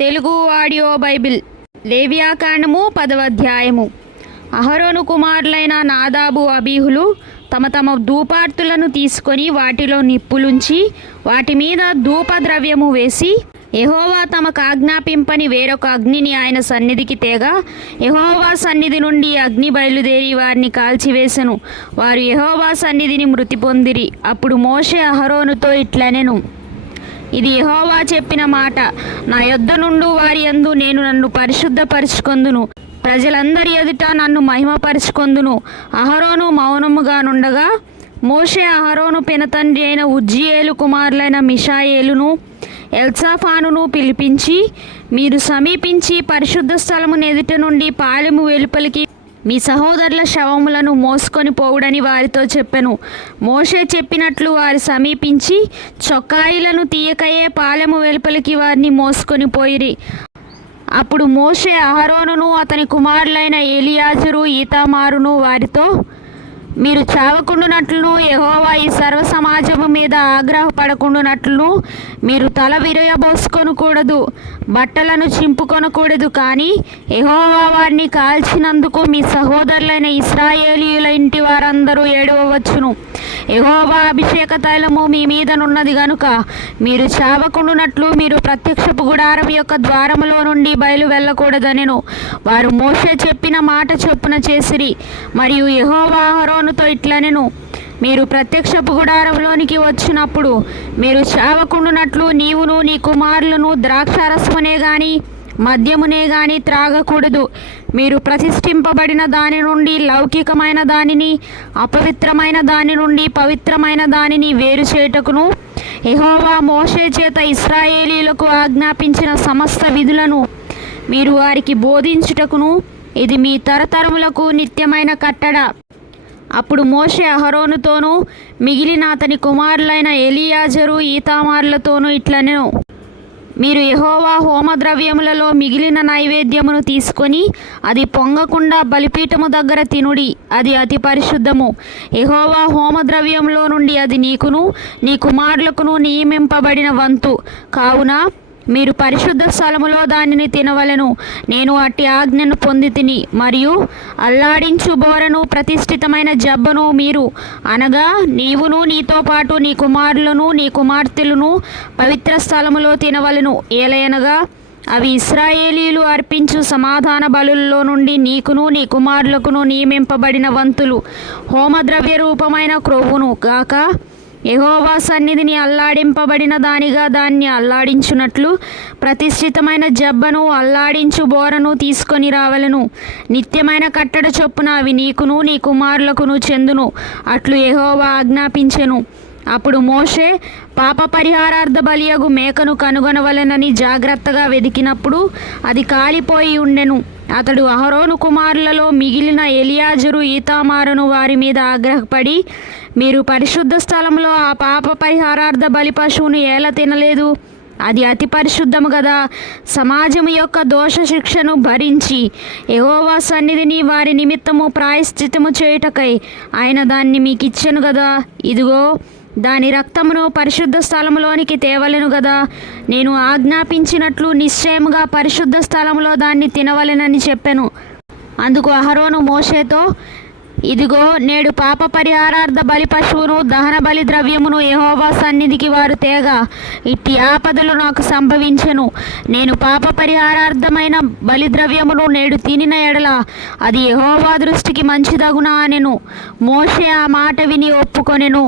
Telugu audio Bible లేవియాకాండము 10వ అధ్యాయము. అహరోను కుమారులైన నాదాబు అబీహులు తమ తమ ధూపార్తులను తీసుకొని వాటిలో నిప్పులుంచి వాటి మీద ధూపద్రవ్యము వేసి యెహోవా తమకు ఆజ్ఞాపింపని వేరొక అగ్నిని ఆయన సన్నిధికి తేగా యెహోవా సన్నిధి నుండి అగ్ని బయలుదేరి వారిని కాల్చివేసెను. వారు యెహోవా సన్నిధిని మృతి పొందిరి. అప్పుడు మోషే అహరోనుతో ఇట్లనెను, ఇది యెహోవా చెప్పిన మాట, నా యొద్ద నుండి వారి యందు నేను నన్ను పరిశుద్ధపరుచుకొందును, ప్రజలందరి ఎదుట నన్ను మహిమపరుచుకొందును. అహరోను మౌనముగా నుండగా మోషే అహరోను పెనతండ్రి అయిన ఉజ్జియేలు కుమారులైన మిషాయేలును ఎల్సాఫానును పిలిపించి, మీరు సమీపించి పరిశుద్ధ స్థలము ఎదుట నుండి పాలెము వెలుపలికి మీ సహోదరుల శవములను మోసుకొని పోవుడని వారితో చెప్పెను. మోషే చెప్పినట్లు వారు సమీపించి చొక్కాయిలను తీయకయే పాలెము వెలుపలికి వారిని మోసుకొని పోయిరి. అప్పుడు మోషే అహరోనును అతని కుమారులైన ఎలియాజరు ఈతామారును వారితో, మీరు చావకుండునట్లును యెహోవా ఈ సర్వ సమాజము మీద ఆగ్రహపడకుండునట్లును మీరు తల విరయబోసుకొనకూడదు, బట్టలను చింపుకొనకూడదు. కానీ యెహోవా వారిని కాల్చినందుకు మీ సహోదరులైన ఇశ్రాయేలీయుల ఇంటి వారందరూ ఏడవవచ్చును. యెహోవా అభిషేక తైలము మీ మీదనున్నది గనుక మీరు చావకుండునట్లు మీరు ప్రత్యక్షపు గుడారం యొక్క ద్వారములో నుండి బయలు వెళ్ళకూడదనెను. వారు మోషే చెప్పిన మాట చొప్పున చేసిరి. మరియు యెహోవా అహరోనుతో ఇట్లనెను, మీరు ప్రత్యక్షపు గుడారంలోనికి వచ్చినప్పుడు మీరు చావకుండునట్లు నీవును నీ కుమారులను ద్రాక్షారసమునే గాని మద్యమునే గాని త్రాగకూడదు. మీరు ప్రతిష్ఠింపబడిన దాని నుండి లౌకికమైన దానిని, అపవిత్రమైన దాని నుండి పవిత్రమైన దానిని వేరు చేయుటకును యెహోవా మోషే చేత ఇశ్రాయేలీయులకు ఆజ్ఞాపించిన సమస్త విధులను మీరు వారికి బోధించుటకును ఇది మీ తరతరములకు నిత్యమైన కట్టడ. అప్పుడు మోషే అహరోనుతోనూ మిగిలిన అతని కుమారులైన ఎలియాజరు ఈతామారులతోనూ ఇట్లనెను, మీరు యెహోవా హోమద్రవ్యములలో మిగిలిన నైవేద్యమును తీసుకొని అది పొంగకుండా బలిపీఠము దగ్గర తినుడి, అది అతి పరిశుద్ధము. యెహోవా హోమద్రవ్యంలో నుండి అది నీకును నీ కుమారులకును నియమింపబడిన వంతు కావున మీరు పరిశుద్ధ స్థలములో దానిని తినవలెను. నేను అట్టి ఆజ్ఞను పొందితిని. మరియు అల్లాడించు బోరను ప్రతిష్ఠితమైన జబ్బను మీరు అనగా నీవును నీతో పాటు నీ కుమారులను నీ కుమార్తెలను పవిత్ర స్థలములో తినవలెను. ఏలయనగా అవి ఇశ్రాయేలీయులు అర్పించు సమాధాన బలులలో నుండి నీకును నీ కుమారులకును నియమింపబడిన వంతులు. హోమద్రవ్య రూపమైన క్రొవ్వును గాక యెహోవా సన్నిధిని అల్లాడింపబడిన దానిగా దాన్ని అల్లాడించున్నట్లు ప్రతిష్ఠితమైన జబ్బను అల్లాడించు బోరను తీసుకొని రావలను. నిత్యమైన కట్టడ చొప్పున అవి నీకును నీ కుమారులకును చెందును. అట్లు యెహోవా ఆజ్ఞాపించెను. అప్పుడు మోషే పాప పరిహారార్థ బలియగు మేకను కనుగొనవలెనని జాగ్రత్తగా వెదికినప్పుడు అది కాలిపోయి ఉండెను. అతడు అహరోను కుమారులలో మిగిలిన ఎలియాజరు ఈతామారును వారి మీద ఆగ్రహపడి, మీరు పరిశుద్ధ స్థలంలో ఆ పాప పరిహారార్థ బలి పశువును ఎలా తినలేదు? అది అతి పరిశుద్ధము కదా. సమాజము యొక్క దోష శిక్షను భరించి యెహోవా సన్నిధిని వారి నిమిత్తము ప్రాయశ్చిత్తము చేయుటకై ఆయన దాన్ని మీకు ఇచ్చెను కదా. ఇదిగో దాని రక్తమును పరిశుద్ధ స్థలములోనికి తేవలెను కదా. నేను ఆజ్ఞాపించినట్లు నిశ్చయముగా పరిశుద్ధ స్థలములో దాన్ని తినవలెనని చెప్పెను. అందుకు అహరోను మోషేతో, ఇదిగో నేడు పాప పరిహారార్థ బలి పశువును దహన బలి ద్రవ్యమును యెహోవా సన్నిధికి వారు తేగా ఇట్టి ఆపదలు నాకు సంభవించెను. నేను పాప పరిహారార్థమైన బలి ద్రవ్యమును నేడు తినిన ఎడల అది యెహోవా దృష్టికి మంచిదగునా అనెను. మోషే ఆ మాట విని ఒప్పుకొనెను.